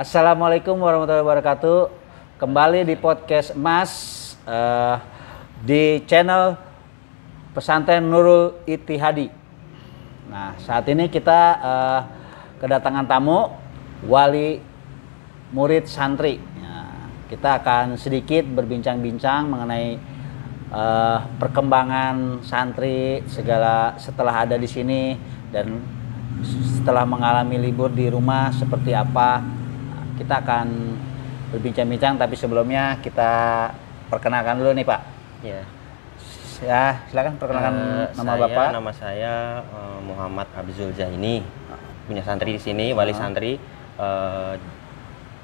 Assalamualaikum warahmatullahi wabarakatuh. Kembali di podcast Emas di channel Pesantren Nurul Ittihadi. Nah, saat ini kita kedatangan tamu wali murid santri. Nah, kita akan sedikit berbincang-bincang mengenai perkembangan santri segala setelah ada di sini dan setelah mengalami libur di rumah seperti apa. Kita akan berbincang-bincang, tapi sebelumnya kita perkenalkan dulu nih Pak. Ya. Ya, silakan perkenalkan nama Bapak. Nama saya Muhammad Abzul Zaini. Punya santri di sini, wali santri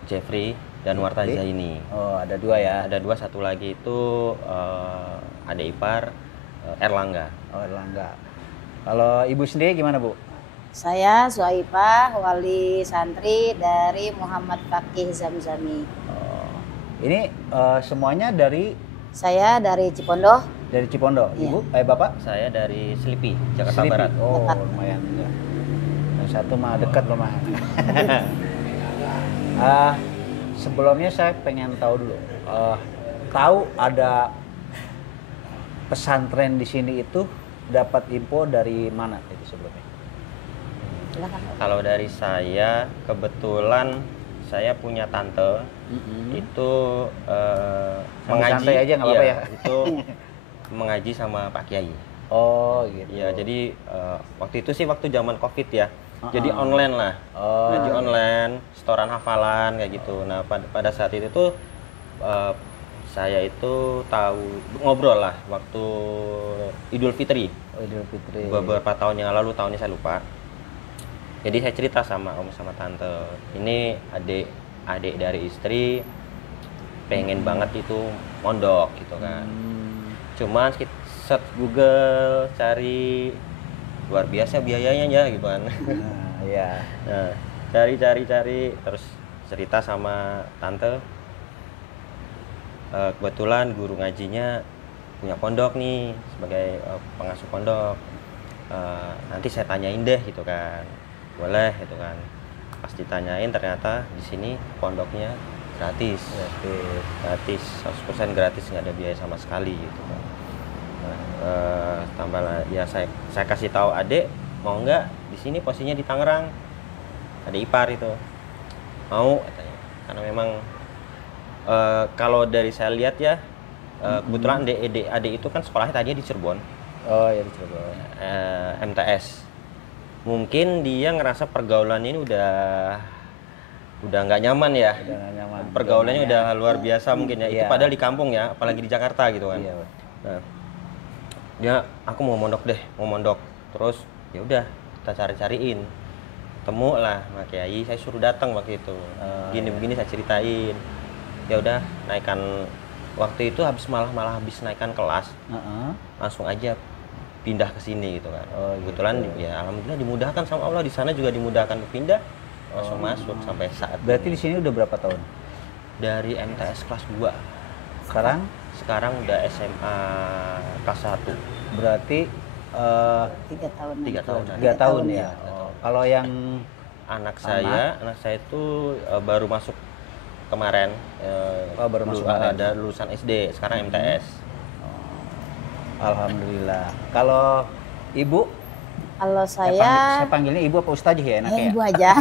Jeffrey dan Warta Zaini. Oh, ada dua ya. Ada dua, satu lagi itu adik ipar Erlangga. Oh, Erlangga. Kalau Ibu sendiri gimana, Bu? Saya Suhaibah, wali santri dari Muhammad Fakih Zamzami. Oh, ini semuanya dari Saya dari Cipondoh. Dari Cipondoh. Ibu, Bapak? Saya dari Selipi, Jakarta Selipi. Barat. Oh, Dekat. lumayan ya. Yang satu mah dekat loh mah. Sebelumnya saya pengen tahu dulu. Tahu ada pesantren di sini itu dapat info dari mana itu sebelumnya? Silakan. Kalau dari saya, kebetulan saya punya tante itu mengaji. santai aja nggak apa-apa ya? Itu mengaji sama Pak Kiai. Oh gitu. Ya, jadi waktu itu sih waktu zaman Covid ya. Jadi online lah. Ngaji online, setoran hafalan kayak gitu. Nah, pada saat itu tuh saya itu tahu ngobrol lah waktu Idul Fitri. Oh, Idul Fitri. Beberapa tahun yang lalu, tahunnya saya lupa. Jadi saya cerita sama om sama tante, ini adik dari istri pengen banget itu mondok gitu kan. Cuman search Google cari luar biasa biayanya ya gitu kan. Nah, iya. Nah, cari terus cerita sama tante. Kebetulan guru ngajinya punya pondok nih sebagai pengasuh pondok. Nanti saya tanyain deh gitu kan. Boleh gitu kan. Pas ditanyain ternyata di sini pondoknya gratis. 100% gratis, nggak ada biaya sama sekali gitu kan. Nah, tambah ya saya kasih tahu adik, mau nggak di sini posisinya di Tangerang. Adik ipar itu mau katanya. Karena memang kalau dari saya lihat ya, kebetulan adik itu kan sekolahnya tadinya di Cirebon. Oh ya di Cirebon. MTS. Mungkin dia ngerasa pergaulan ini udah nggak nyaman ya. Udah nggak nyaman. Pergaulannya udah luar biasa mungkin ya. Itu Iya. padahal di kampung ya, apalagi di Jakarta gitu kan. Iya. Nah, dia aku mau mondok deh, mau mondok. Terus ya udah kita cariin. Temu lah sama Kiai, saya suruh datang waktu itu. Begini saya ceritain. Ya udah naikkan waktu itu malah habis naikkan kelas. Langsung aja pindah ke sini gitu kan. Kebetulan ya alhamdulillah dimudahkan sama Allah, di sana juga dimudahkan pindah. Langsung masuk sampai saat Berarti ini. di sini udah berapa tahun? Dari MTS kelas 2. Sekarang udah SMA kelas 1. Berarti 3 tahun. 3 tahun. 3 tahun ya. ya. Kalau yang Anak saya itu baru masuk kemarin. baru masuk kemarin. Ada lulusan SD, sekarang MTS. Alhamdulillah. Kalau Ibu, Kalau saya saya panggilnya Ibu apa Ustazah ya enaknya? Ibu aja.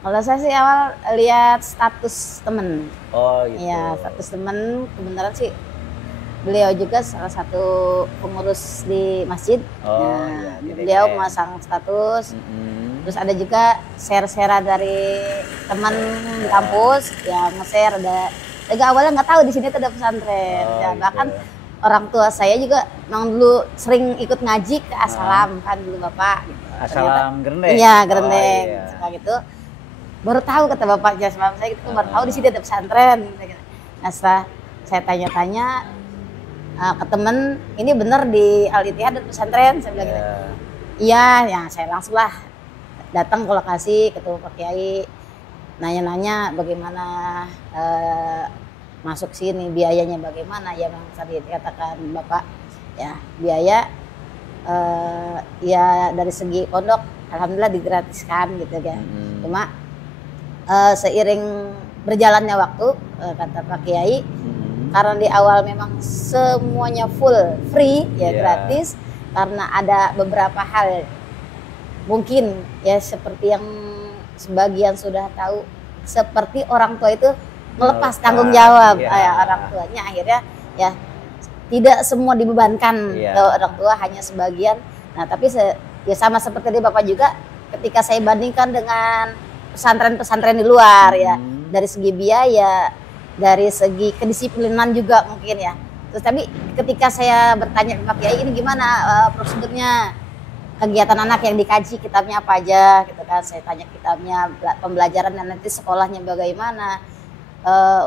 Kalau saya sih awal lihat status temen. Oh gitu. Ya, status temen kebenaran sih beliau juga salah satu pengurus di masjid. Oh, Nah, iya, di beliau DKM. memasang status. Terus ada juga share-share dari teman di kampus yang nge-share ada. Juga awalnya nggak tahu di sini tuh ada pesantren. Oh, Ya, gitu. bahkan orang tua saya juga memang dulu sering ikut ngaji ke Asalam kan dulu Bapak. Gitu. Asalam Gerendeng. Iya, Gerendeng. Oh, iya. Suka gitu. Baru tahu kata bapaknya sama saya gitu, baru tahu di sini ada pesantren. Gitu. Nah, setelah saya tanya-tanya ke temen, ini bener di Al Ittihad ada pesantren, saya bilang gitu. Iya, ya saya langsung lah datang ke lokasi, ketemu Pak Kiai, nanya-nanya bagaimana masuk sini, biayanya bagaimana, ya memang tadi dikatakan Bapak, ya biaya ya dari segi pondok alhamdulillah digratiskan gitu kan. Cuma seiring berjalannya waktu, kata Pak Kiai, karena di awal memang semuanya full free ya, gratis, karena ada beberapa hal mungkin ya seperti yang sebagian sudah tahu, seperti orang tua itu melepas tanggung jawab orang tuanya, akhirnya ya tidak semua dibebankan ke orang tua, hanya sebagian. Nah tapi ya sama seperti di Bapak juga, ketika saya bandingkan dengan pesantren-pesantren di luar ya, dari segi biaya, dari segi kedisiplinan juga mungkin ya. Terus tapi ketika saya bertanya ke Pak Kiai, ini gimana prosedurnya kegiatan anak yang dikaji, kitabnya apa aja gitu kan, saya tanya kitabnya, pembelajaran dan nanti sekolahnya bagaimana,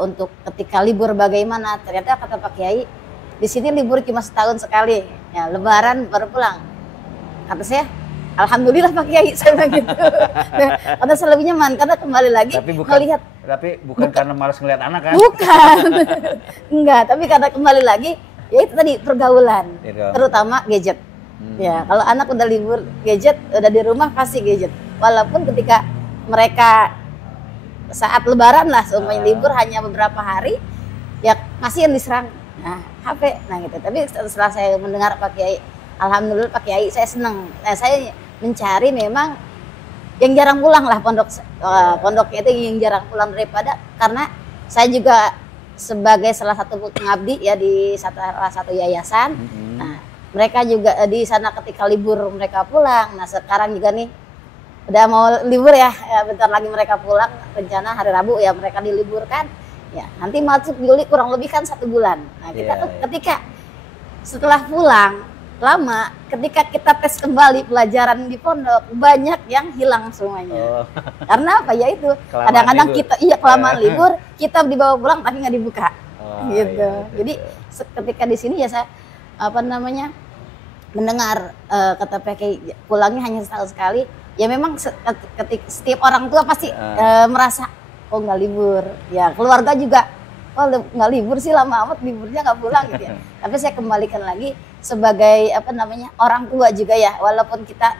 untuk ketika libur bagaimana. Ternyata kata Pak Kiai, di sini libur cuma setahun sekali ya, Lebaran baru pulang. Kata saya, alhamdulillah Pak Kiai, saya bilang gitu. Karena selebihnya nyaman, karena kembali lagi melihat. Tapi bukan karena malas ngeliat anak kan? Bukan, enggak. Tapi karena kembali lagi, ya itu tadi pergaulan, terutama gadget. Ya, kalau anak udah libur gadget, udah di rumah pasti gadget. Walaupun ketika mereka saat Lebaran lah, semuanya libur hanya beberapa hari, ya masih yang diserang. Nah, HP, nah gitu. Tapi setelah saya mendengar Pak Kiai, alhamdulillah Pak Kiai, saya senang. Nah, saya mencari memang yang jarang pulang lah, pondoknya itu yang jarang pulang, daripada karena saya juga sebagai salah satu pengabdi ya di salah satu yayasan. Nah, mereka juga di sana ketika libur mereka pulang. Nah, sekarang juga nih udah mau libur ya, bentar lagi mereka pulang, rencana hari Rabu ya mereka diliburkan. Ya, nanti masuk Juli kurang lebih kan 1 bulan. Nah, kita tuh ketika setelah pulang lama, ketika kita tes kembali pelajaran di pondok, banyak yang hilang semuanya. Karena apa ya itu? Kadang-kadang kita kelamaan libur, kita dibawa pulang tapi nggak dibuka. Gitu. Jadi ketika di sini ya saya mendengar kata PKI pulangnya hanya setahun sekali. Ya memang setiap orang tua pasti merasa oh nggak libur. Ya keluarga juga, oh nggak libur sih, lama amat liburnya nggak pulang gitu ya. Tapi saya kembalikan lagi sebagai orang tua juga ya, walaupun kita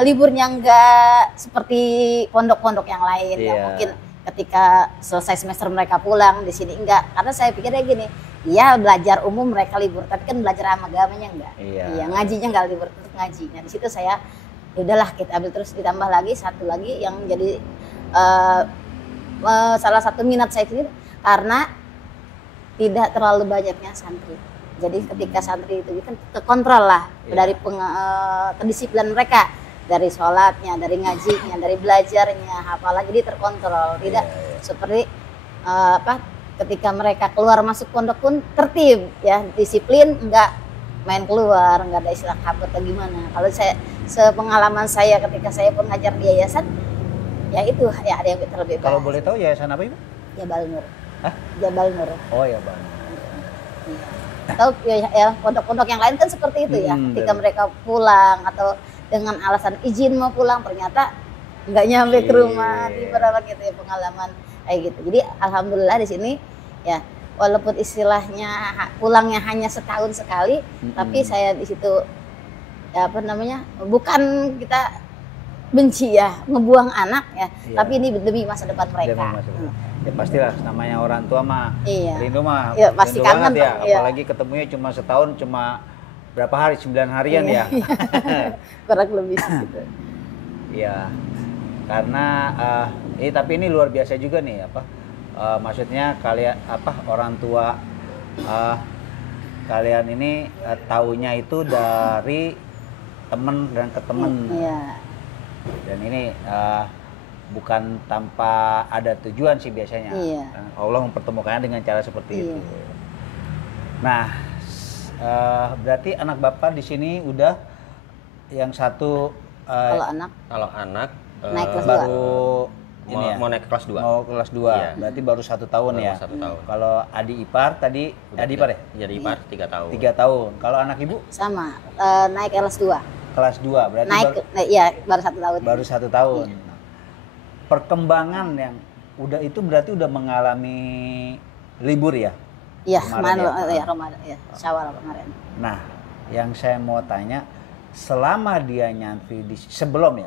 liburnya nggak seperti pondok-pondok yang lain ya, mungkin ketika selesai semester mereka pulang, di sini enggak. Karena saya pikirnya gini, ya belajar umum mereka libur, tapi kan belajar agamanya enggak. Iya, ngajinya enggak libur, untuk ngaji. Nah di situ saya ya udahlah kita ambil terus, ditambah lagi satu lagi yang jadi salah satu minat saya sendiri, karena tidak terlalu banyaknya santri. Jadi ketika santri itu kan terkontrol lah dari kedisiplinan mereka, dari sholatnya, dari ngajinya, dari belajarnya, hafalan, jadi terkontrol. Tidak seperti ketika mereka keluar masuk pondok pun tertib ya, disiplin, enggak main keluar, enggak ada istilah kabut atau gimana. Kalau saya sepengalaman saya ketika saya pun ngajar di yayasan, ya itu ya ada yang terlebih. Kalau boleh tahu yayasan apa Ibu? Jabal Nur. Hah? Jabal Nur. Oh ya Bang. Atau ya pondok-pondok yang lain kan seperti itu ya. Ketika mereka pulang atau dengan alasan izin mau pulang, ternyata nggak nyampe ke rumah, di berapa gitu ya pengalaman kayak gitu. Jadi alhamdulillah di sini ya, walaupun istilahnya pulangnya hanya setahun sekali, tapi saya di situ ya bukan kita benci ya ngebuang anak ya, tapi ini demi masa depan mereka. Ya pastilah, namanya orang tua mah rindu mah ya, pasti kangen ya, apalagi ketemunya cuma setahun, cuma berapa hari, 9 harian ya. Kurang lebih gitu. Iya, karena tapi ini luar biasa juga nih maksudnya kalian orang tua kalian ini taunya itu dari teman dan ke teman. Dan ini bukan tanpa ada tujuan sih biasanya. Allah mempertemukannya dengan cara seperti itu. Nah, berarti anak Bapak di sini udah yang satu kalau anak naik kelas baru mau naik kelas 2. Mau kelas 2. Berarti baru 1 tahun ya. 1 tahun. Kalau adik ipar tadi adik ipar ya? Iya, adik ipar 3 tahun. 3 tahun. Kalau anak Ibu? Sama, naik kelas 2. Kelas 2 berarti baru 1 tahun. Baru 1 tahun. Perkembangan yang itu berarti udah mengalami libur ya? Iya, Ramadan ya, Syawal kemarin. Nah, yang saya mau tanya, selama dia nyantri sebelum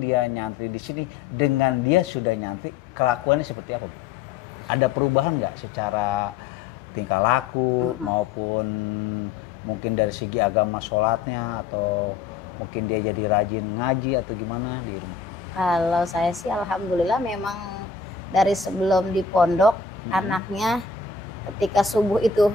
dia nyantri di sini, dengan dia sudah nyantri, kelakuannya seperti apa, Bu? Ada perubahan nggak secara tingkah laku maupun mungkin dari segi agama sholatnya, atau mungkin dia jadi rajin ngaji atau gimana di rumah? Kalau saya sih alhamdulillah memang dari sebelum di pondok anaknya ketika subuh itu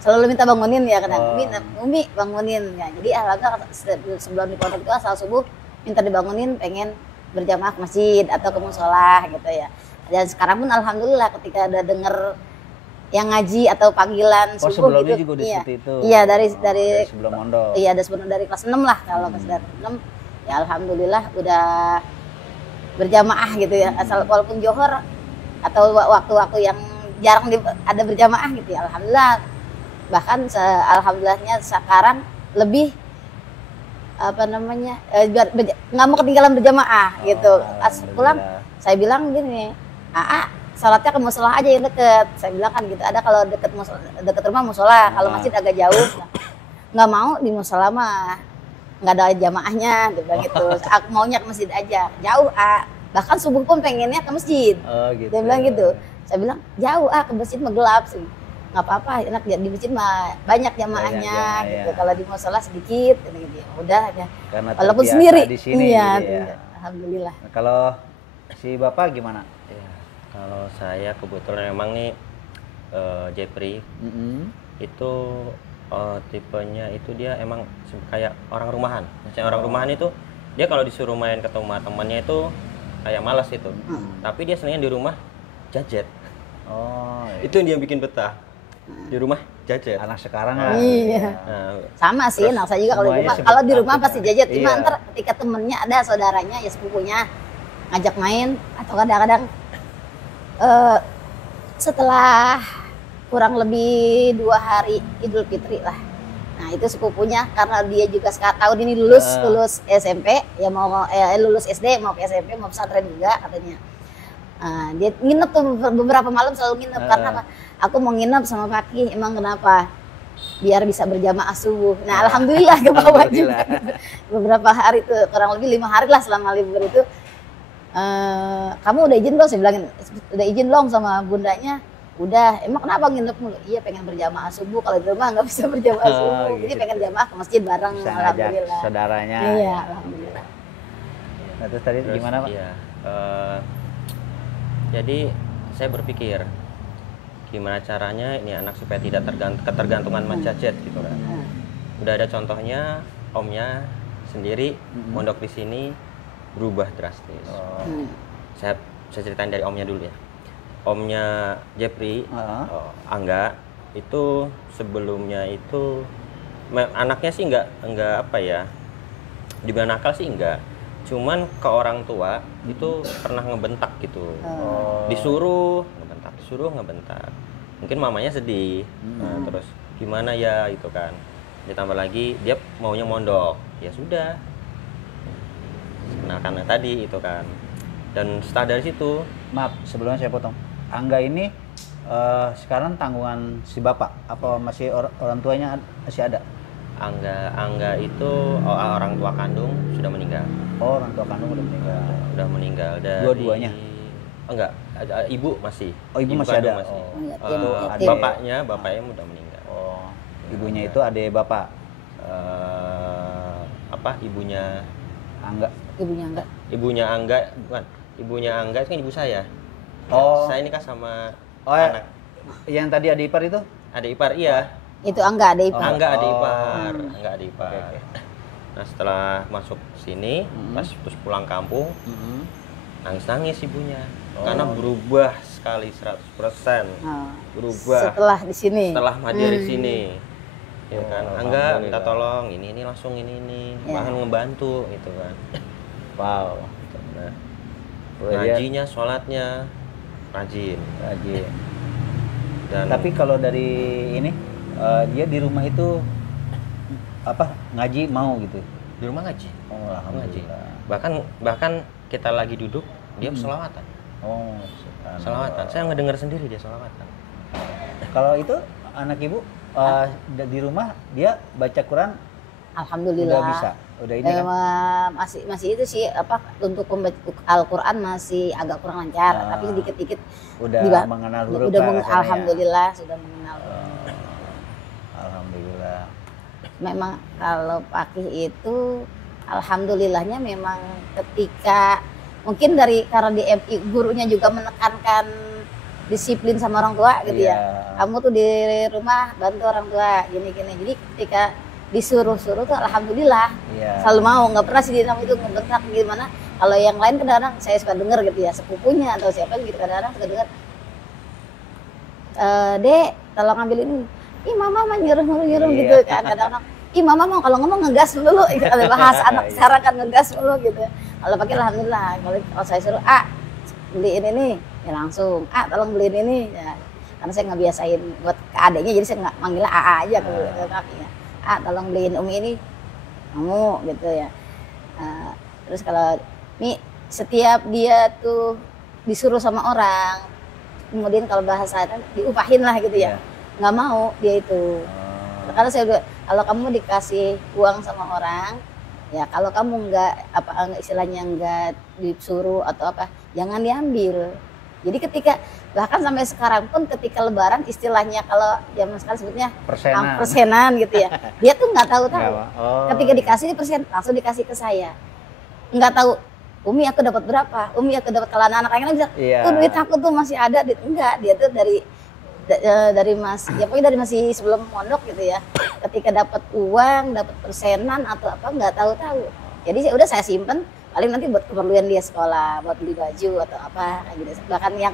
selalu minta bangunin ya, kadang Umi bangunin ya. Jadi alhamdulillah sebelum di pondok itu asal subuh minta dibangunin, pengen berjamaah ke masjid atau ke musola gitu ya. Dan sekarang pun alhamdulillah ketika ada dengar yang ngaji atau panggilan subuh sebelumnya gitu. juga Iya. seperti itu. Iya, dari sebelum mondok. Iya, dari kelas 6 lah, kalau kelas 6 ya alhamdulillah udah berjamaah gitu ya. Asal walaupun johor atau waktu-waktu yang jarang ada berjamaah gitu ya, alhamdulillah. Bahkan alhamdulillahnya sekarang lebih apa namanya nggak mau ketinggalan berjamaah gitu. Pas pulang saya bilang gini, salatnya ke musola aja yang deket. Saya bilang kan gitu, ada kalau deket rumah musola, kalau masjid agak jauh. Nggak mau di musola mah nggak ada jamaahnya, dia bilang gitu. Aku maunya ke masjid aja, jauh bahkan subuh pun pengennya ke masjid. Gitu. Dia bilang gitu. Saya bilang jauh ke masjid mah gelap sih. Nggak apa-apa, enak di masjid mah banyak jamaahnya gitu. Kalau di musola sedikit gitu. Udah aja. Karena walaupun sendiri. di sini, iya, gitu ya. alhamdulillah. Nah, kalau si Bapak gimana? Ya, kalau saya kebetulan memang nih Jepri itu tipenya itu dia emang kayak orang rumahan. Misalnya orang rumahan itu dia kalau disuruh main ketemu sama temannya itu kayak malas itu. Tapi dia senangnya di rumah jajet. Itu yang dia bikin betah. Di rumah jajet. Anak sekarang Iya. Sama sih, anak saya juga kalau di rumah. Kalau di rumah pasti jajet. Cuma ntar ketika temennya ada, saudaranya ya sepupunya ngajak main, atau kadang-kadang setelah kurang lebih 2 hari Idul Fitri lah. Nah itu sepupunya, karena dia juga tahun ini lulus SMP, ya mau lulus SD, mau ke SMP, mau pesantren juga katanya. Dia nginep tuh beberapa malam, selalu nginep. Karena apa? Aku mau nginep sama Paki. Emang kenapa? Biar bisa berjamaah subuh. Nah alhamdulillah ke bawah juga. Beberapa hari tuh, kurang lebih 5 hari lah selama libur itu. Kamu udah izin belum? Saya bilangin, udah izin belum sama bundanya? Udah. Emang kenapa nginep mulu? Iya, pengen berjamaah subuh. Kalau di rumah nggak bisa berjamaah subuh. Jadi pengen jamaah ke masjid bareng. Bisa alhamdulillah. Saudaranya. Iya, alhamdulillah. Nah, terus tadi gimana, Pak? Iya. Jadi saya berpikir gimana caranya ini anak supaya tidak ketergantungan sama jajet gitu kan. Udah ada contohnya, omnya sendiri mondok di sini berubah drastis. Saya ceritain dari omnya dulu ya. Omnya Jepri, Angga itu sebelumnya itu anaknya sih enggak apa ya, dibilang nakal sih enggak, cuman ke orang tua itu pernah ngebentak gitu. Disuruh ngebentak, mungkin mamanya sedih. Terus gimana ya itu kan, ditambah lagi dia maunya mondok, ya sudah kenalkan tadi itu kan. Dan setelah dari situ, Maaf sebelumnya saya potong, Angga ini sekarang tanggungan si Bapak apa masih orang tuanya masih ada? Angga itu orang tua kandung sudah meninggal. Orang tua kandung udah meninggal. Udah meninggal dari Dua-duanya? Enggak, ibu masih. Ibu masih ada. Bapaknya udah meninggal. Ibunya itu adik Bapak. Ibunya Angga. Ibunya Angga bukan. Ibunya Angga itu kan ibu saya. Saya nikah sama anak. Yang tadi adik ipar itu? Adik ipar, iya. Itu Angga ada ipar. Angga adik ipar. Okay. Nah setelah masuk sini, pas terus pulang kampung, nangis ibunya. Karena berubah sekali 100%. Berubah. Setelah di sini. Setelah hadir di sini. Ya kan, Angga minta tolong, ini langsung ini. Bahkan membantu gitu kan. Wow. Nah, ngajinya, sholatnya rajin. Dan tapi kalau dari ini dia di rumah itu ngaji mau gitu? Di rumah ngaji. Alhamdulillah. Bahkan kita lagi duduk dia selawatan. Selawatan. Saya ngedengar sendiri dia selawatan. Kalau itu anak ibu di rumah dia baca Quran Alhamdulillah. Udah bisa. Udah ini kan. Masih itu sih apa untuk membaca Al-Qur'an masih agak kurang lancar, tapi dikit-dikit Udah mengenal huruf lah rasanya ya. alhamdulillah sudah mengenal. Alhamdulillah. Memang kalau Pakih itu alhamdulillahnya memang ketika mungkin karena di MI gurunya juga menekankan disiplin sama orang tua gitu Iya. ya. Kamu tuh di rumah bantu orang tua gini-gini. Jadi ketika disuruh-suruh tuh alhamdulillah Iya. selalu mau, nggak pernah sih dia itu ngebentak gimana. Kalau yang lain kadang-kadang saya suka denger gitu ya, sepupunya atau siapa gitu kadang-kadang suka denger, Dek tolong ambil ini, ih mama mah nyuruh Iya. gitu kan kadang-kadang, ih mama mau kalau ngomong ngegas dulu, itu ada bahasa anak sekarang kan ngegas dulu gitu. Kalau pakai alhamdulillah, kalau saya suruh beliin ini ya langsung tolong beliin ini ya, karena saya nggak biasain buat ke adeknya, jadi saya nggak manggilnya aja ke kakinya, tolong beliin Umi ini kamu gitu ya. Terus kalau Mi setiap dia tuh disuruh sama orang, kemudian kalau bahasanya diupahin lah gitu ya, nggak mau dia itu. Karena saya udah, kalau kamu dikasih uang sama orang, ya kalau kamu nggak istilahnya nggak disuruh atau apa, jangan diambil. Jadi ketika bahkan sampai sekarang pun ketika Lebaran istilahnya kalau zaman sekarang sebutnya persenan gitu ya, dia tuh nggak tahu-tahu. Ketika dikasih persen langsung dikasih ke saya, nggak tahu. Umi aku dapat berapa? Umi aku dapat, kalau anak-anaknya bisa, tuh duit aku tuh masih ada, enggak, dia tuh dari masih sebelum mondok gitu ya. Ketika dapat uang, dapat persenan atau apa nggak tahu-tahu. Jadi saya simpen, paling nanti buat keperluan dia sekolah, buat beli baju atau apa kayak gitu. Bahkan yang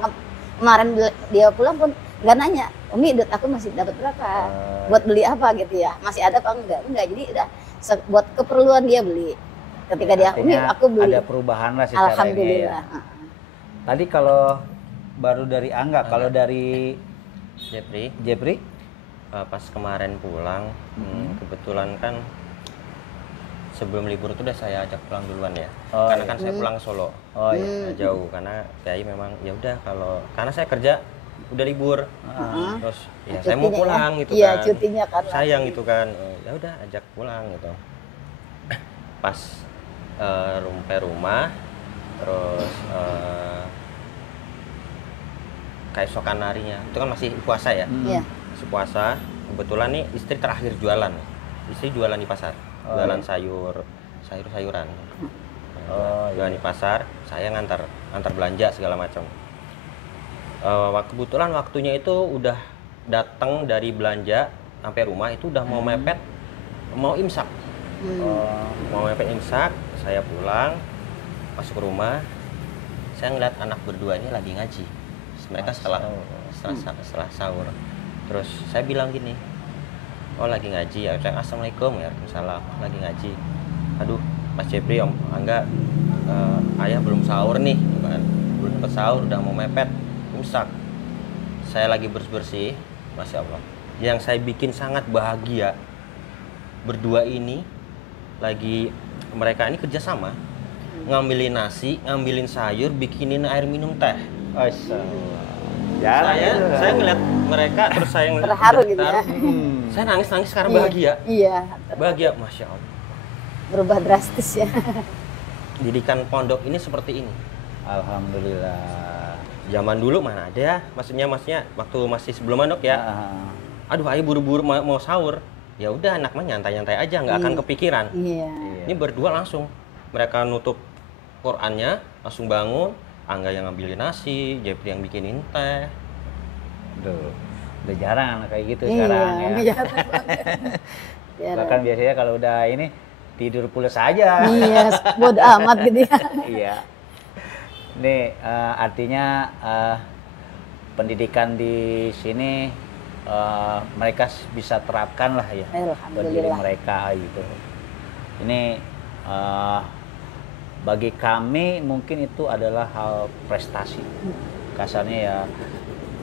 kemarin dia pulang pun nggak nanya, Umi duit aku masih dapat berapa? Buat beli apa gitu ya? Masih ada apa enggak? Jadi udah buat keperluan dia beli. Ketika dia aku beli, ada perubahan lah secara alhamdulillah. Ya. Tadi kalau baru dari Angga, kalau dari Jepri pas kemarin pulang, kebetulan kan sebelum libur itu udah saya ajak pulang duluan ya. Karena kan saya pulang Solo. Jauh karena Kiai memang ya udah, karena saya kerja udah libur. Terus ya saya mau pulang gitu kan. Cutinya kan. Sayang gitu kan. Ya udah ajak pulang gitu. Pas rumah rumah, terus keesokan harinya itu kan masih puasa ya. Masih puasa, kebetulan nih istri terakhir jualan. Istri jualan di pasar, jualan sayur-sayuran. Jualan di pasar, saya ngantar belanja segala macam. Kebetulan waktunya itu udah datang dari belanja sampai rumah itu udah mau mepet, mau imsak. Mau mepet imsak, saya pulang, masuk ke rumah, saya ngeliat anak berdua ini lagi ngaji. Mereka setelah sahur. Terus saya bilang gini, oh lagi ngaji ya? Saya assalamualaikum ya, waalaikumsalam, lagi ngaji. Aduh, Mas Jepri, Om Angga, ayah belum sahur nih, kan? Belum dapat sahur, udah mau mepet imsak. Saya lagi bersih-bersih, masya Allah. Yang saya bikin sangat bahagia, berdua ini lagi, mereka ini kerjasama, ngambilin nasi, ngambilin sayur, bikinin air minum teh. Saya ngeliat mereka, terus saya terharu gitu ya. Saya nangis karena bahagia. Iya. Bahagia, masya Allah. Berubah drastis ya. Didikan pondok ini seperti ini. Alhamdulillah. Zaman dulu mana ada ya, maksudnya waktu masih sebelum mondok ya. Aduh, ayah buru-buru mau sahur. Ya udah, anak mah nyantai-nyantai aja, nggak akan kepikiran. Ini berdua langsung, mereka nutup Qurannya, langsung bangun. Angga yang ngambilin nasi, Jepri yang bikinin teh. Udah jarang anak kayak gitu sekarang ya. Bahkan biasanya kalau udah ini tidur pulas aja. Iya, bodo amat gitu ya. Iya. Nih artinya pendidikan di sini mereka bisa terapkan lah ya buat diri mereka gitu. Ini bagi kami mungkin itu adalah hal prestasi. Kasarnya ya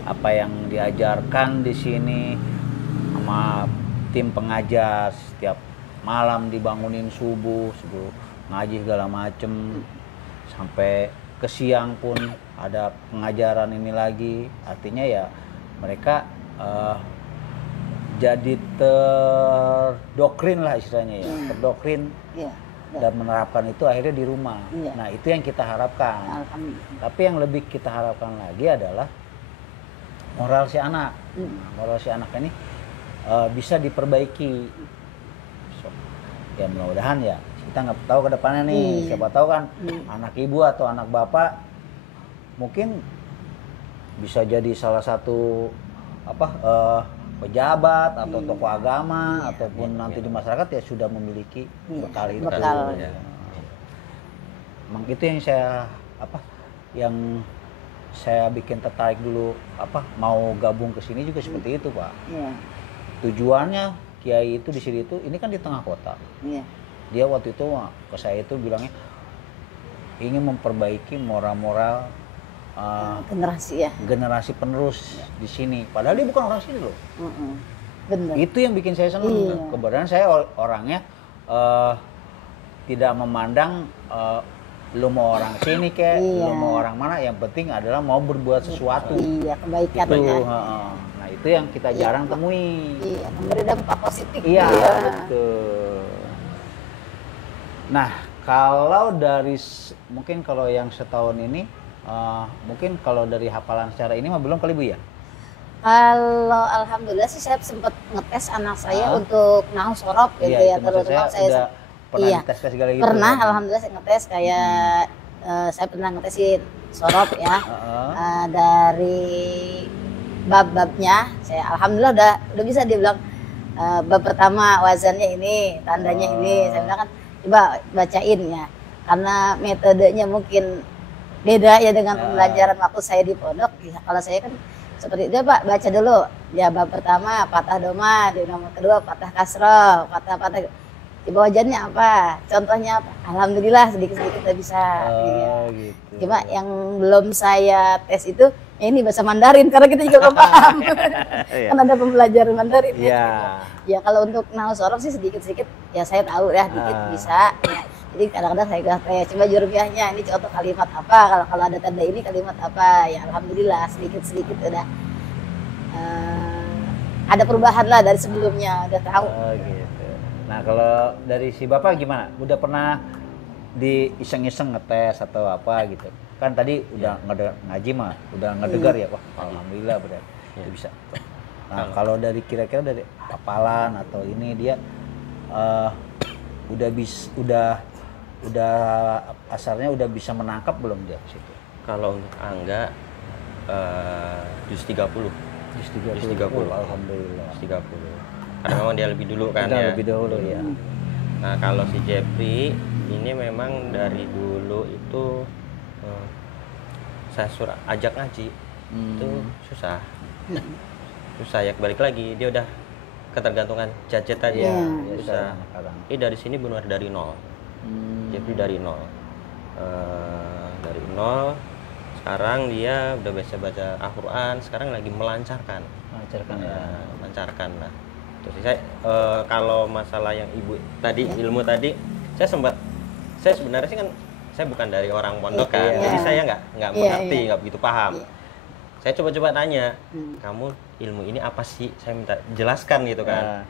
apa yang diajarkan di sini sama tim pengajar, setiap malam dibangunin subuh ngaji segala macem, sampai ke siang pun ada pengajaran ini lagi. Artinya ya mereka jadi terdoktrin lah istilahnya ya, terdoktrin Iya. dan menerapkan itu akhirnya di rumah. Iya. Nah itu yang kita harapkan. Alhamdulillah. Tapi yang lebih kita harapkan lagi adalah moral si anak. Nah, moral si anak ini bisa diperbaiki. So, ya mudah-mudahan ya kita nggak tahu ke depannya nih. Iya. Siapa tahu kan anak ibu atau anak bapak mungkin bisa jadi salah satu pejabat atau tokoh agama ataupun nanti di masyarakat ya sudah memiliki bekal itu. Bekal. Ya. Emang itu yang saya bikin tertarik dulu mau gabung ke sini juga seperti itu, Pak. Iya. Tujuannya kiai itu di sini itu ini kan di tengah kota. Iya. Dia waktu itu ke saya itu bilangnya ingin memperbaiki moral-moral Generasi ya. generasi penerus di sini. Padahal dia bukan orang sini loh. Bener. Itu yang bikin saya senang. Iya. Kebetulan saya orangnya tidak memandang lu mau orang sini kek, Iya. lu mau orang mana, yang penting adalah mau berbuat sesuatu. Iya, kebaikan Itu, ya. nah itu yang kita jarang temui. Iya, memberi dampak positif. Iya, betul. Nah, kalau dari mungkin kalau yang setahun ini, mungkin kalau dari hafalan secara ini mah belum kali Bu ya? Kalau alhamdulillah sih saya sempat ngetes anak saya untuk nahu sorop gitu ya, itu maksud terutama saya udah pernah iya, dites segala gitu. pernah kan? alhamdulillah saya ngetes kayak saya pernah ngetesin sorop ya. Heeh. Dari bab-babnya saya alhamdulillah udah bisa dibilang bab pertama wazannya ini, tandanya ini. Saya bilang kan coba bacain ya. Karena metodenya mungkin beda ya dengan pembelajaran waktu saya di pondok. Ya, kalau saya kan seperti itu Pak, baca dulu. Ya bab pertama patah doma, di nomor kedua patah kasroh, patah-patah. Coba wajannya apa? Contohnya apa? Alhamdulillah sedikit-sedikit udah bisa. Iya. Gitu. Cuma yang belum saya tes itu ya ini bahasa Mandarin karena kita juga belum paham. Iya. Kan ada pembelajaran Mandarin. Iya. Ya kalau untuk nahu sorok sih sedikit-sedikit ya saya tahu ya dikit bisa. Ya, jadi kadang-kadang saya tes coba jurubiahnya ini contoh kalimat apa, kalau ada tanda ini kalimat apa. Ya alhamdulillah sedikit-sedikit udah ada perubahan lah dari sebelumnya, udah tahu. Gitu. Nah kalau dari si Bapak gimana? Udah pernah di iseng-iseng ngetes atau apa gitu? Kan tadi udah ngaji mah, udah ngedengar ya, wah alhamdulillah berarti itu bisa. Nah kalau dari kira-kira dari hafalan atau ini dia udah asarnya udah bisa menangkap belum dia ke situ? Kalau untuk Angga juz 30. Juz 30. Juz 30. Oh, alhamdulillah. Juz 30. Karena memang dia lebih dulu kan ya. Lebih dahulu ya. Nah, kalau si Jeffrey ini memang dari dulu itu saya ajak ngaji itu susah. Susah ya, balik lagi dia udah ketergantungan gadget aja. Iya, Susah. sekarang. Ini dari sini benar dari nol. Jeffrey dari nol. Dari nol. Sekarang dia udah bisa baca Al-Quran. Sekarang lagi melancarkan. Melancarkan ya. Melancarkan lah. Terus saya kalau masalah yang ibu tadi ilmu tadi, saya sebenarnya sih kan saya bukan dari orang pondok kan, jadi saya nggak mengerti, nggak begitu paham. Saya coba-coba tanya, kamu ilmu ini apa sih? Saya minta jelaskan gitu kan.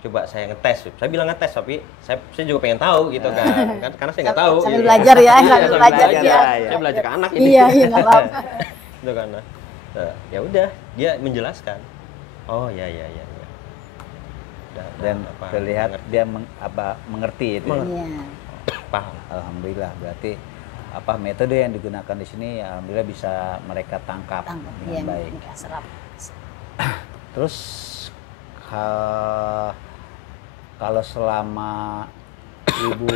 Coba saya ngetes, saya bilang ngetes, tapi saya juga pengen tahu gitu kan, karena saya nggak tahu. Sambil belajar ya, sambil belajar ya. Saya belajar ke anak ini. Iya, nggak apa-apa. Itu kan. Ya udah, dia menjelaskan. Oh ya. Dan terlihat dia mengerti itu. Iya. Paham. Alhamdulillah, berarti metode yang digunakan di sini ya alhamdulillah bisa mereka tangkap dengan baik. Serap. Terus kalau selama ibu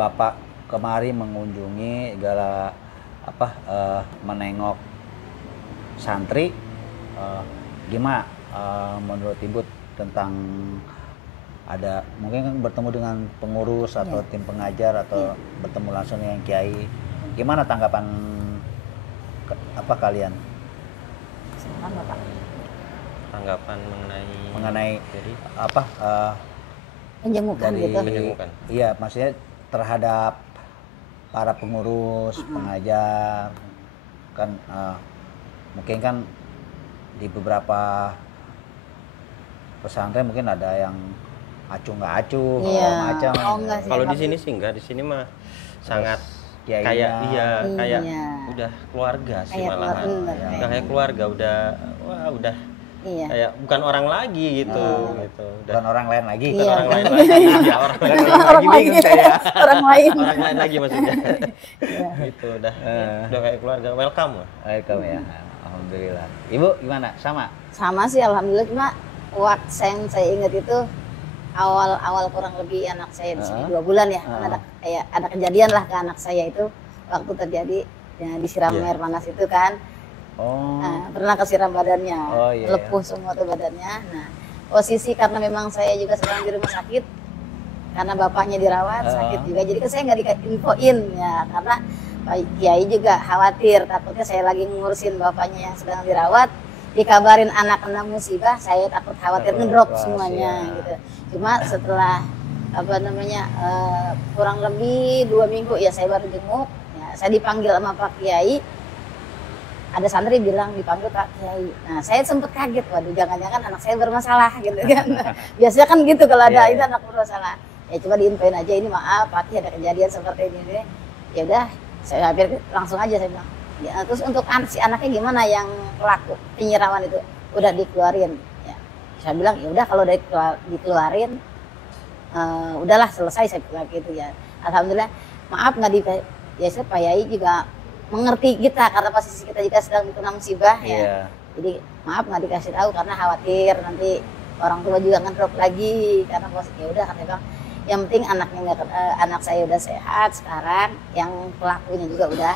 bapak kemari mengunjungi segala menengok santri, gimana menurut ibu tentang ada mungkin kan bertemu dengan pengurus atau tim pengajar atau bertemu langsung dengan kiai, gimana tanggapan kalian? Silakan Bapak. Tanggapan mengenai jadi Penjemukan dari gitu. Penjemukan. Iya, maksudnya terhadap para pengurus, pengajar kan mungkin kan di beberapa pesantren mungkin ada yang acuh nggak acuh, Iya. macam. Oh, enggak sih. Kalau di sini sih enggak, di sini mah sangat Kiainya. kayak kayak Iya. udah keluarga sih Kayak malahan. keluarga, Udah kayak keluarga, udah Iya. kayak bukan orang lagi gitu gitu. Udah Bukan orang lain lagi. Iya. orang lain lagi. Ya, orang Bukan lain orang lagi bingung saya. Orang lain. orang lain lagi maksudnya. Iya. Gitu udah kayak keluarga, welcome lah. Welcome ya. Alhamdulillah. Ibu gimana? Sama? Sama sih alhamdulillah, cuma waktu yang saya ingat itu awal kurang lebih anak saya di sini 2 bulan ya. Ada kejadian lah ke anak saya itu waktu terjadi ya, disiram air panas itu kan. Oh. Nah, pernah kesiram badannya, Oh, iya, lepuh semua tuh badannya. Nah, posisi karena memang saya juga sedang di rumah sakit, karena bapaknya dirawat sakit juga, jadi kan saya nggak diinfoin ya, karena Pak Kiai juga khawatir, takutnya saya lagi ngurusin bapaknya yang sedang dirawat, dikabarin anak kena musibah, saya takut khawatir ngedrop semuanya gitu. Cuma setelah kurang lebih 2 minggu ya saya baru jenguk, ya, saya dipanggil sama Pak Kiai. Ada santri bilang dipanggil Pak Kiai. Nah, saya sempet kaget, waduh jangan-jangan anak saya bermasalah gitu kan. Biasanya kan gitu kalau ada itu anak bermasalah. Ya coba diinfoin aja, ini maaf Pak Kiai ada kejadian seperti ini. Ya udah, saya hampir langsung aja saya bilang. Ya, terus untuk si anaknya gimana yang pelaku penyiraman itu? Udah dikeluarin. Ya. Saya bilang ya udah kalau udah dikeluarin, udahlah selesai saya bilang gitu ya. Alhamdulillah, maaf nggak ya saya Pak Yai juga mengerti kita karena posisi kita juga sedang kena musibah ya. Jadi maaf nggak dikasih tahu karena khawatir nanti orang tua juga ngedrop lagi karena posisi ya udah kata bang. Yang penting anak saya udah sehat sekarang, yang pelakunya juga udah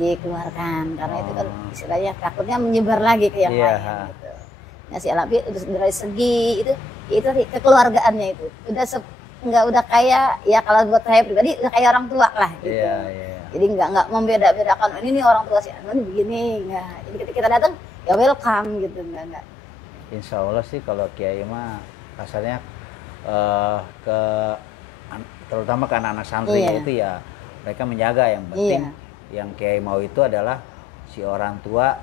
dikeluarkan karena itu kan istilahnya takutnya menyebar lagi ke yang lain gitu. Nah si Alapi dari segi itu kekeluargaannya itu udah kayak ya kalau buat saya pribadi udah kayak orang tua lah gitu. Jadi nggak membeda-bedakan ini nih orang tua si Anu ini begini, nggak. Jadi ketika kita datang ya welcome gitu, nggak. Insya Allah sih kalau Kiai mah kasarnya terutama ke anak-anak santri itu ya mereka menjaga, yang penting yang Kiai mau itu adalah si orang tua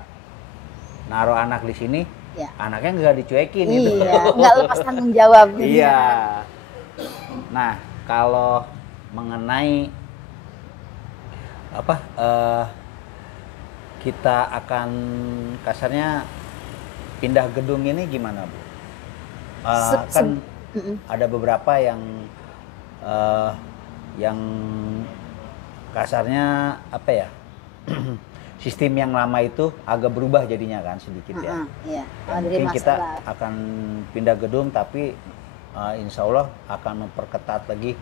naruh anak di sini, anaknya nggak dicuekin gitu. Nggak lepas tanggung jawab. Iya. Nah kalau mengenai kita akan kasarnya pindah gedung ini gimana Bu? Kan ada beberapa yang kasarnya sistem yang lama itu agak berubah jadinya kan sedikit ya. Mungkin kita akan pindah gedung tapi insya Allah akan memperketat lagi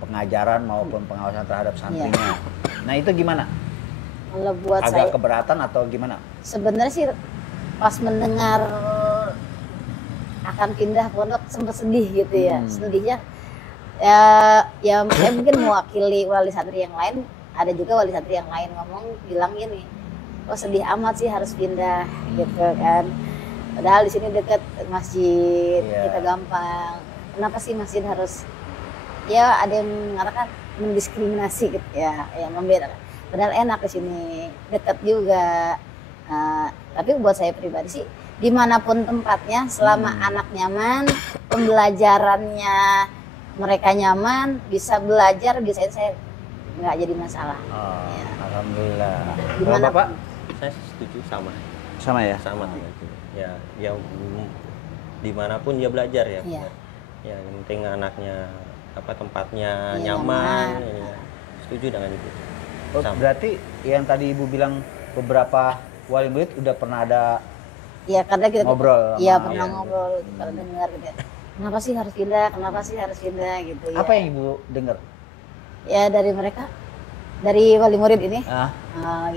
pengajaran maupun pengawasan terhadap santrinya. Nah itu gimana? Kalau buat agak saya keberatan atau gimana? Sebenarnya sih pas mendengar akan pindah pondok sempat sedih gitu ya. Sedihnya ya saya mungkin mewakili wali santri yang lain, ada juga wali santri yang lain bilang gini, oh sedih amat sih harus pindah gitu kan. Padahal di sini dekat masjid, kita gampang. Kenapa sih masjid harus ya ada yang mengatakan mendiskriminasi gitu ya, membedakan. Padahal enak di sini, dekat juga. Tapi buat saya pribadi sih, dimanapun tempatnya, selama anak nyaman, pembelajarannya mereka nyaman, bisa belajar, biasanya saya nggak jadi masalah. Alhamdulillah. Gimana Bapak? Saya setuju sama. Sama ya? Sama itu. Ya dimanapun dia belajar ya. Ya yang penting anaknya tempatnya nyaman. Ya. Setuju dengan itu. Oh, berarti yang tadi Ibu bilang beberapa wali murid udah pernah ada karena kita ngobrol? Iya pernah ngobrol, pernah dengar gitu. Kenapa sih harus pindah? Kenapa sih harus pindah gitu ya? Apa yang Ibu dengar? Ya dari mereka, dari wali murid ini.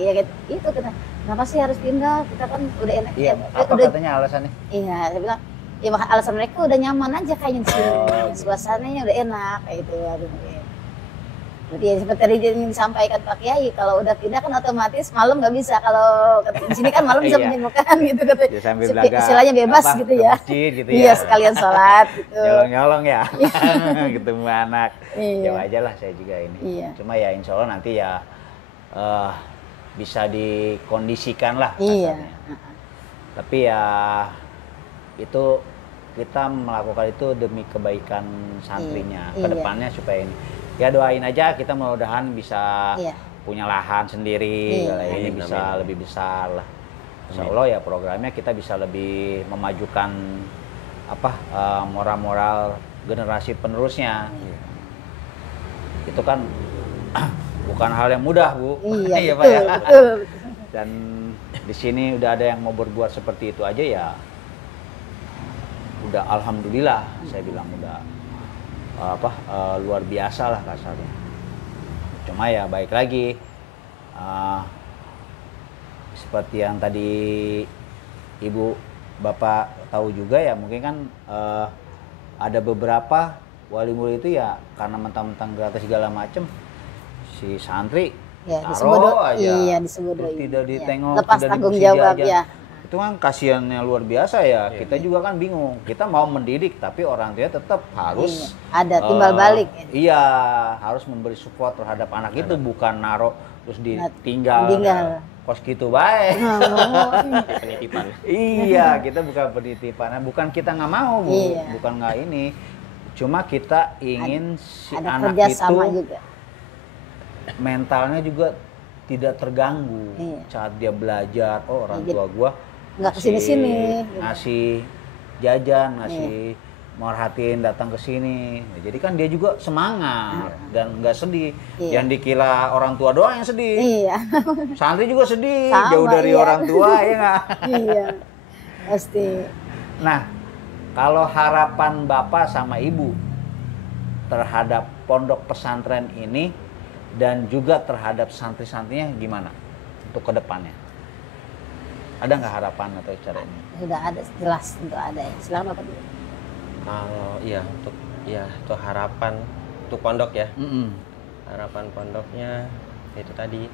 Gitu. Itu kenapa sih harus pindah? Kita kan udah enak. Iya. Apa katanya alasannya? Iya, saya bilang ya alasan mereka udah nyaman aja kayaknya di sini. Suasananya udah enak kayak gitu. Jadi ya, seperti tadi yang disampaikan Pak Kiai, kalau udah pindah kan otomatis malam nggak bisa, kalau di sini kan malam bisa menyemukan gitu katanya. Sambil belaga, istilahnya bebas gitu ya. Masjid, gitu iya, sekalian sholat gitu. Nyolong-nyolong ya, ketemu anak. Ya wajar lah saya juga ini. Cuma ya insya Allah nanti ya bisa dikondisikan lah. Iya. Tapi ya itu kita melakukan itu demi kebaikan santrinya Iya. kedepannya supaya ini ya doain aja kita mudah-mudahan bisa Iya. punya lahan sendiri Iya. kalau ini Amin, bisa amin. lebih besar lah. Insya Allah ya programnya kita bisa lebih memajukan moral-moral generasi penerusnya. Itu kan bukan hal yang mudah, Bu. Iya, Pak ya. betul. Dan di sini udah ada yang mau berbuat seperti itu aja ya. Udah alhamdulillah, saya bilang udah luar biasa lah kasarnya. Cuma ya baik lagi seperti yang tadi Ibu Bapak tahu juga ya mungkin kan ada beberapa wali murid itu ya karena mentang-mentang gratis segala macem si santri Ya, taruh aja iya disebut tidak ditengok lepas tidak tanggung dikasih jawab jajan. ya. Itu kan kasihannya luar biasa ya. Kita juga kan bingung. Kita mau mendidik tapi orang tua tetap harus Ada timbal balik ya. Iya, harus memberi support terhadap anak itu bukan naruh terus ditinggal. Kos gitu baik. Penitipan. Iya, kita bukan penitipan. Bukan kita nggak mau, Bu. Iya. Bukan nggak ini. Cuma kita ingin si Ada anak kerjasama itu juga. mentalnya juga tidak terganggu Iya. saat dia belajar. Oh, orang Iya, tua gua nggak kesini-sini, gitu. ngasih jajan, ngasih merhatiin datang ke sini. Nah, jadi kan dia juga semangat dan nggak sedih. Iya. Yang dikira orang tua doang yang sedih. Iya. Santri juga sedih, Sama, jauh dari iya. orang tua ya nggak? Iya. Pasti. Nah, kalau harapan Bapak sama Ibu terhadap pondok pesantren ini dan juga terhadap santri-santrinya gimana untuk kedepannya? Ada nggak harapan atau cara ini? Sudah ada, jelas untuk ada ya. Silakan Bapak dulu. Kalau untuk harapan untuk pondok ya. Harapan pondoknya itu tadi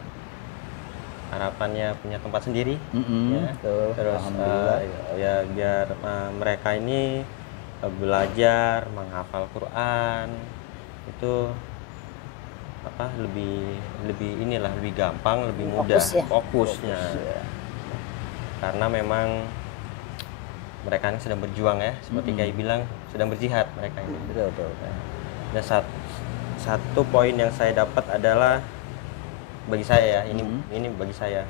harapannya punya tempat sendiri ya. Betul. Terus Alhamdulillah. ya biar mereka ini belajar menghafal Quran itu lebih gampang, lebih mudah Fokus ya. fokusnya. Ya. Karena memang mereka ini sedang berjuang ya, seperti Kiai bilang sedang berjihad mereka ini. Betul. Dan satu poin yang saya dapat adalah bagi saya ya, ini bagi saya.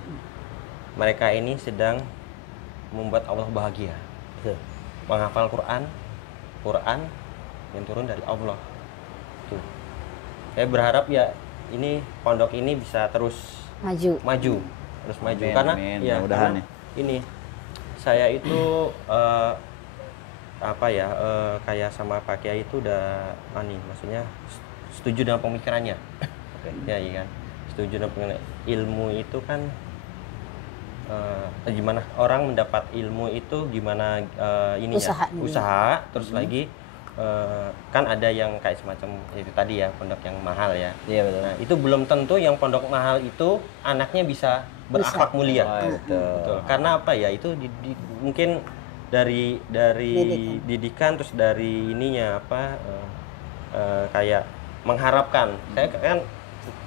Mereka ini sedang membuat Allah bahagia. Betul. Menghafal Quran yang turun dari Allah. Tuh. Saya berharap ya ini pondok ini bisa terus maju. Amin, Karena amin. ya Mudah-mudahan karena ini saya itu kayak sama Pak Kiai itu udah maksudnya setuju dengan pemikirannya. Ya iya kan. Setuju dengan pemikiran. Ilmu itu kan gimana orang mendapat ilmu itu gimana usaha terus lagi kan ada yang kayak semacam itu tadi ya pondok yang mahal ya. Iya betul. Nah, itu belum tentu yang pondok mahal itu anaknya bisa berakhlak mulia. Betul. Karena apa ya? Itu mungkin dari didikan terus dari ininya kayak mengharapkan. Saya kan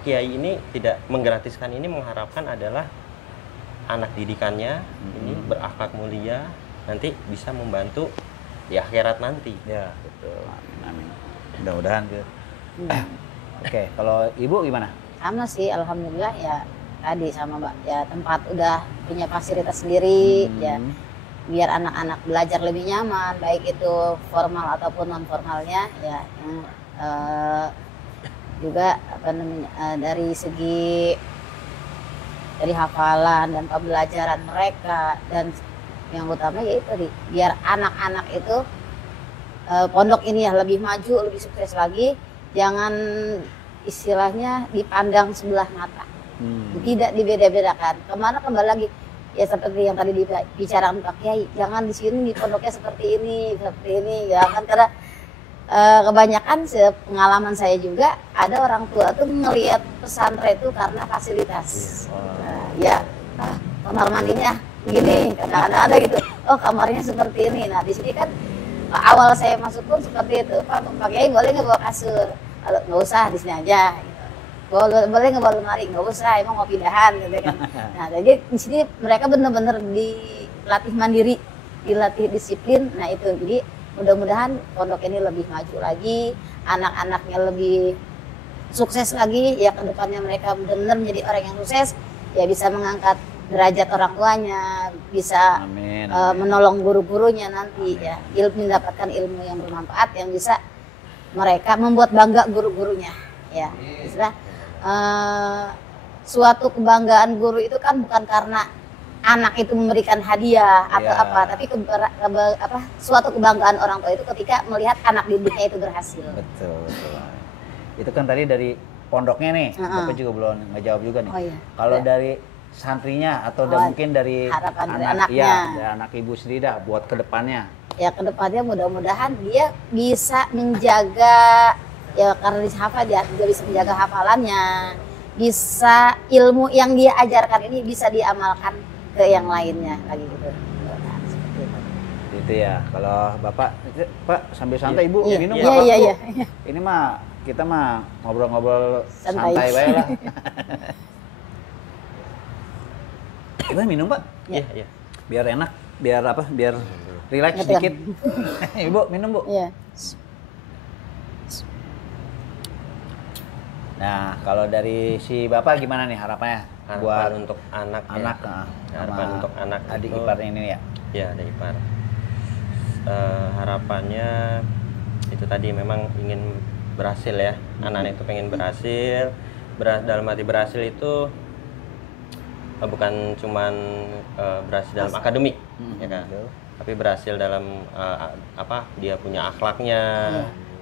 Kiai ini tidak menggratiskan ini, mengharapkan adalah anak didikannya ini berakhlak mulia nanti bisa membantu di akhirat nanti. Ya, betul. Amin. Mudah-mudahan gitu. Oke, kalau Ibu gimana? Sama sih, alhamdulillah ya tadi sama Mbak. Ya tempat udah punya fasilitas sendiri ya. Biar anak-anak belajar lebih nyaman, baik itu formal ataupun non formalnya ya. Juga dari segi dari hafalan dan pembelajaran mereka dan yang utama yaitu biar anak-anak itu pondok ini ya lebih maju, lebih sukses lagi, jangan istilahnya dipandang sebelah mata, tidak dibeda-bedakan. Kembali lagi ya seperti yang tadi dibicarakan Pak Kiai, jangan di sini di pondoknya seperti ini, jangan karena kebanyakan pengalaman saya juga ada orang tua tuh ngelihat pesantren itu karena fasilitas. Kamar mandinya begini, kadang-kadang ada gitu. Oh kamarnya seperti ini. Nah di sini kan awal saya masuk pun seperti itu. Pak Kiai boleh nggak bawa kasur? Kalau nggak usah di sini aja. Gitu. Boleh nggak bawa lemari? Nggak usah. Emang mau pindahan gitu kan. Nah jadi di sini mereka benar-benar dilatih mandiri. dilatih disiplin. Nah itu, jadi mudah-mudahan pondok ini lebih maju lagi, anak-anaknya lebih sukses lagi, ya kedepannya mereka benar-benar menjadi orang yang sukses, ya bisa mengangkat derajat orang tuanya, bisa Amin. menolong guru-gurunya nanti, ya mendapatkan ilmu yang bermanfaat yang bisa mereka membuat bangga guru-gurunya, ya. Istilah suatu kebanggaan guru itu kan bukan karena anak itu memberikan hadiah atau Iya. apa, tapi suatu kebanggaan orang tua itu ketika melihat anak didiknya itu berhasil. Betul, betul. Itu kan tadi dari pondoknya nih, Bapak juga belum ngejawab juga nih. Oh iya. Kalau Ya. dari santrinya atau Oh, mungkin dari harapan dari anak, anaknya. iya, dari anak ibu sendiri dah buat kedepannya. Ya kedepannya mudah-mudahan dia bisa menjaga, ya karena dihafal dia juga bisa menjaga hafalannya, bisa ilmu yang dia ajarkan ini bisa diamalkan ke yang lainnya lagi gitu. Nah, seperti itu. Gitu ya. Kalau Bapak, Pak sambil santai Ibu Iya, minum iya, nggak iya, apa-apa, iya. Bu? Ini mah kita mah ngobrol-ngobrol Santai. santai bae lah. Kita minum Pak, Iya, iya. biar enak, biar apa? Biar relax Ngetem. sedikit. Ibu minum Bu. Iya. Nah, kalau dari si Bapak gimana nih harapannya Harapan buat untuk anak, anak ya. sama Harapan untuk anak adik itu- iparnya ini ya? Ya, ada ipar. Harapannya itu tadi memang ingin berhasil ya. Anak-anak itu pengen berhasil. Dalam arti berhasil itu bukan cuman berhasil dalam akademik, ya kan? betul. Tapi berhasil dalam dia punya akhlaknya,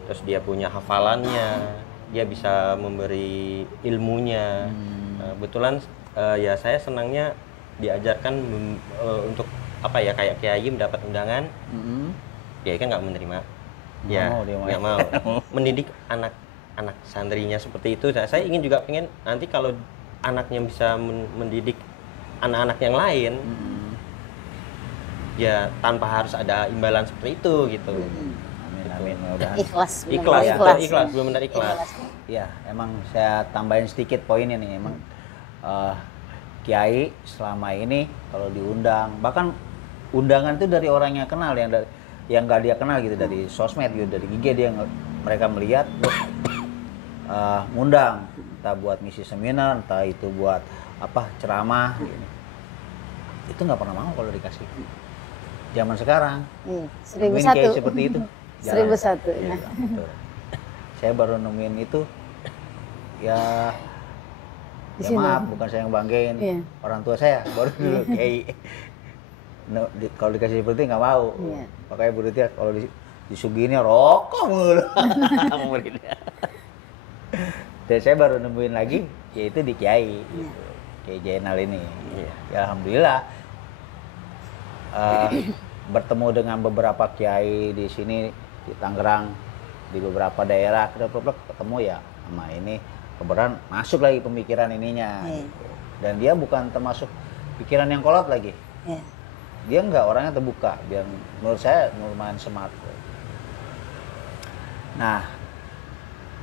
terus dia punya hafalannya, dia bisa memberi ilmunya. Kebetulan ya saya senangnya diajarkan untuk kayak kiai mendapat undangan, kiai kan nggak menerima, Nggak mau dia, nggak mau mendidik anak santrinya seperti itu. Saya ingin juga pengen nanti kalau anaknya bisa mendidik anak-anak yang lain, ya tanpa harus ada imbalan seperti itu gitu. Amin, amin. Mudah-mudahan. Ikhlas, Ikhlas, benar-benar ikhlas, benar-benar ikhlas. Ya, emang saya tambahin sedikit poinnya nih. Emang kiai selama ini kalau diundang, bahkan undangan itu dari orang yang kenal, yang nggak dia kenal gitu, dari sosmed gitu, dari IG mereka melihat, ngundang, entah buat ngisi seminar, entah itu buat apa ceramah, gitu. Itu nggak pernah mau kalau dikasih. Zaman sekarang, Iya, nemuin 1001. kiai seperti itu. jarang. 1001. Iya, Nah. betul. Saya baru nemuin itu, ya Di ya sini. maaf, bukan saya yang banggain, Iya. orang tua saya baru dulu kiai. Kalau dikasih seperti nggak mau. Iya. Makanya Bu Ditya kalau disuguhinnya rokok mulu. Muridnya. Dan saya baru nemuin lagi, yaitu di Kiai, gitu. Kiai Jainal ini. Iya. Ya alhamdulillah bertemu dengan beberapa kiai di sini di Tangerang, di beberapa daerah, ketemu ya sama ini, kebetulan masuk lagi pemikiran ininya. Iya. Gitu. Dan dia bukan termasuk pikiran yang kolot lagi. Iya. Dia enggak, orangnya terbuka, biar menurut saya lumayan smart. Nah,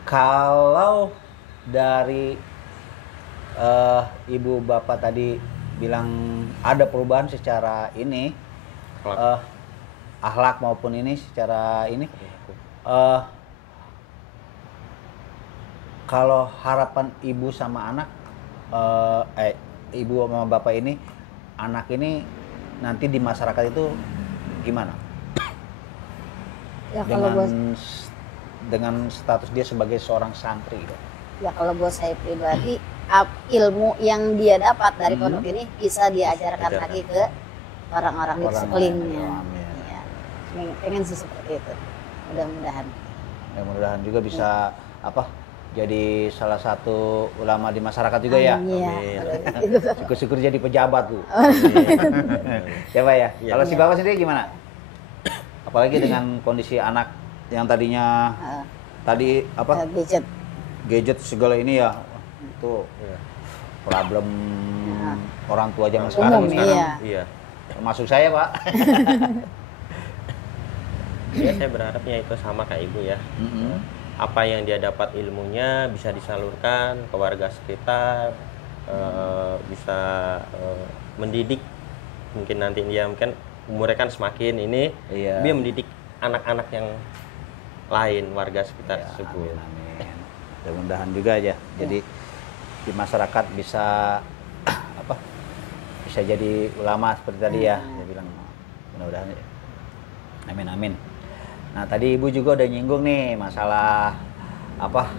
kalau dari ibu bapak tadi bilang ada perubahan secara ini, akhlak maupun ini secara ini, kalau harapan ibu sama anak, ibu sama bapak ini, anak ini nanti di masyarakat itu gimana? Ya kalau buat dengan status dia sebagai seorang santri. ya kalau buat saya pribadi, ilmu yang dia dapat dari pondok ini bisa diajarkan Ajarkan. lagi ke orang-orang di Orang sekelilingnya. lain. Amin. Ya. Pengen sih seperti itu. Mudah-mudahan. Ya, mudah-mudahan juga bisa jadi salah satu ulama di masyarakat juga ya. Iya. Amin. Syukur-syukur jadi pejabat Bu. Ya Pak ya. Iya. Kalau si Bapak sendiri gimana? Apalagi dengan kondisi anak yang tadinya tadi Gadget. gadget segala ini ya, itu Iya. problem orang tua zaman sekarang Umum, ini. iya. Iya. Termasuk saya Pak. Ya, saya berharapnya itu sama kayak ibu ya. Apa yang dia dapat ilmunya bisa disalurkan ke warga sekitar, bisa mendidik. Mungkin nanti dia umurnya kan semakin ini, Iya. dia mendidik anak-anak yang lain, warga sekitar Ya, tersebut. amin. Mudah-mudahan juga aja. Jadi di masyarakat bisa apa? Bisa jadi ulama seperti tadi ya. Dia bilang mudah-mudahan. Amin amin. Nah, tadi Ibu juga udah nyinggung nih masalah apa?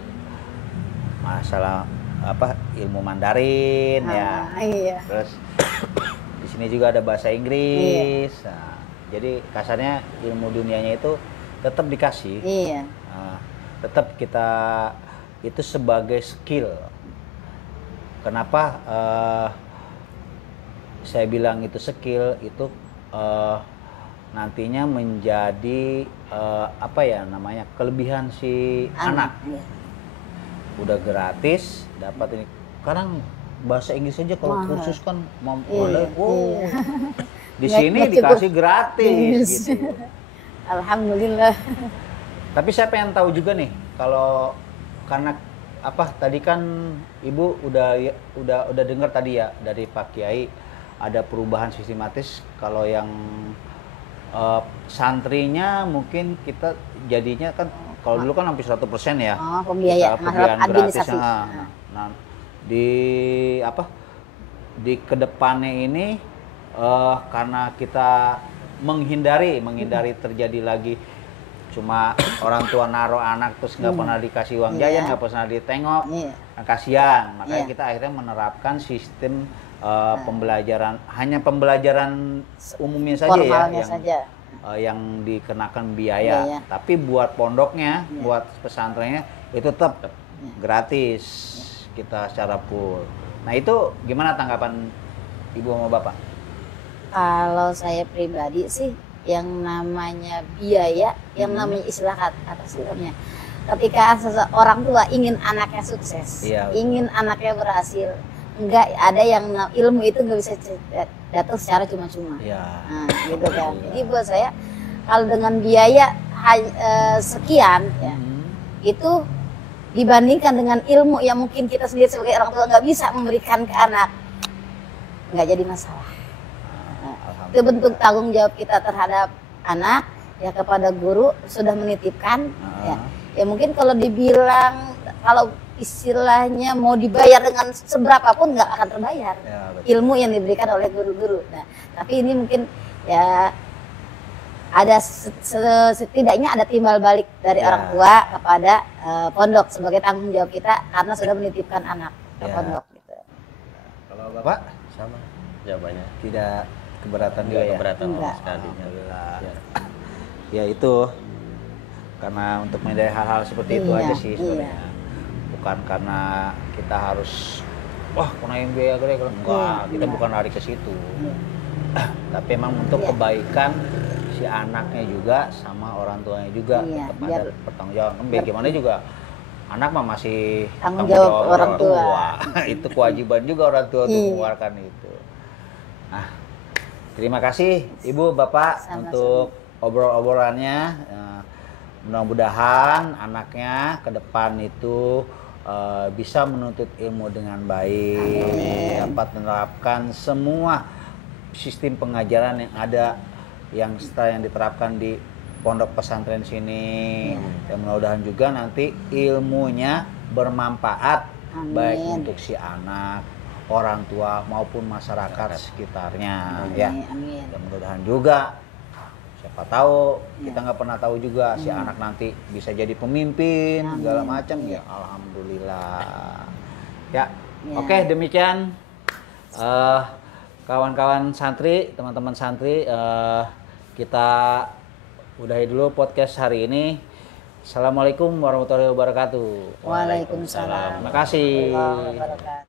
Masalah apa? Ilmu Mandarin ya. Iya. Terus di sini juga ada bahasa Inggris. Nah, jadi kasarnya ilmu dunianya itu tetap dikasih. Iya. Nah, tetap kita itu sebagai skill. Kenapa saya bilang itu skill itu nantinya menjadi apa ya namanya kelebihan si anak. Iya. Udah gratis dapat ini. Sekarang bahasa Inggris aja kalau Mahal. kursus kan mau Iya, wow. Di Nggak- sini nggak cukup. dikasih gratis Yes. gitu. Alhamdulillah. Tapi saya pengen tahu juga nih, kalau karena apa tadi kan Ibu udah dengar tadi ya dari Pak Kiai ada perubahan sistematis. Kalau yang santrinya mungkin kita jadinya kan kalau dulu kan hampir 100% ya. Oh, pembiayaan, Kita masalah pembiayaan gratis. administrasi. Nah, di apa di kedepannya ini karena kita menghindari terjadi lagi cuma orang tua naruh anak terus nggak pernah dikasih uang Iya. jajan, nggak pernah ditengok, Iya. kan kasihan. Makanya Iya. kita akhirnya menerapkan sistem pembelajaran, hanya pembelajaran umumnya saja ya, Formalnya yang saja. yang dikenakan biaya. Biaya. Tapi buat pondoknya, Iya. buat pesantrennya itu tetap gratis kita secara full. Nah itu gimana tanggapan Ibu sama Bapak? Kalau saya pribadi sih yang namanya biaya, yang namanya istilah kata sebelumnya. Ketika seseorang tua ingin anaknya sukses, Iya, betul. ingin anaknya berhasil, enggak ada yang ilmu itu nggak bisa datang secara cuma-cuma. Ya. Nah, gitu kan. Jadi buat saya kalau dengan biaya sekian ya, itu dibandingkan dengan ilmu yang mungkin kita sendiri sebagai orang tua nggak bisa memberikan ke anak, nggak jadi masalah. Itu bentuk tanggung jawab kita terhadap anak ya, kepada guru sudah menitipkan ya mungkin kalau dibilang kalau istilahnya mau dibayar dengan seberapa pun nggak akan terbayar Ya, betul. ilmu yang diberikan oleh guru-guru. Nah, tapi ini mungkin ya ada setidaknya ada timbal balik dari Ya. orang tua kepada pondok sebagai tanggung jawab kita karena sudah menitipkan anak ke Ya. pondok gitu. Kalau Bapak Sama jawabannya. tidak keberatan juga Enggak ya? keberatan sama Enggak. sekali. Alhamdulillah. Ya. Ya itu karena untuk menghindari hal-hal seperti itu Iya, aja sih iya. sebenarnya. Bukan karena kita harus wah kenain biaya gede, enggak, kita Iya. bukan lari ke situ. Iya. Tapi emang untuk Iya. kebaikan si anaknya juga sama orang tuanya juga Iya, tetap biar- ada pertanggungjawaban. Bagaimana juga anak mah masih Tanggung jawab orang tua. Itu kewajiban juga orang tua untuk Iya. mengeluarkan itu. Nah, terima kasih Ibu Bapak Sama-sama. untuk obrol-obrolannya. Mudah-mudahan anaknya ke depan itu bisa menuntut ilmu dengan baik, dapat menerapkan semua sistem pengajaran yang ada yang setelah yang diterapkan di pondok pesantren sini. Dan mudah-mudahan juga nanti ilmunya bermanfaat Amin. baik untuk si anak, orang tua maupun masyarakat sekitarnya ya. Amin. Dan mudah-mudahan juga siapa tahu kita nggak pernah tahu juga si anak nanti bisa jadi pemimpin segala macam ya, alhamdulillah ya. Oke, demikian kawan-kawan santri, teman-teman santri, kita udahi dulu podcast hari ini. Assalamualaikum warahmatullahi wabarakatuh. Waalaikumsalam. Terima kasih. warahmatullahi wabarakatuh.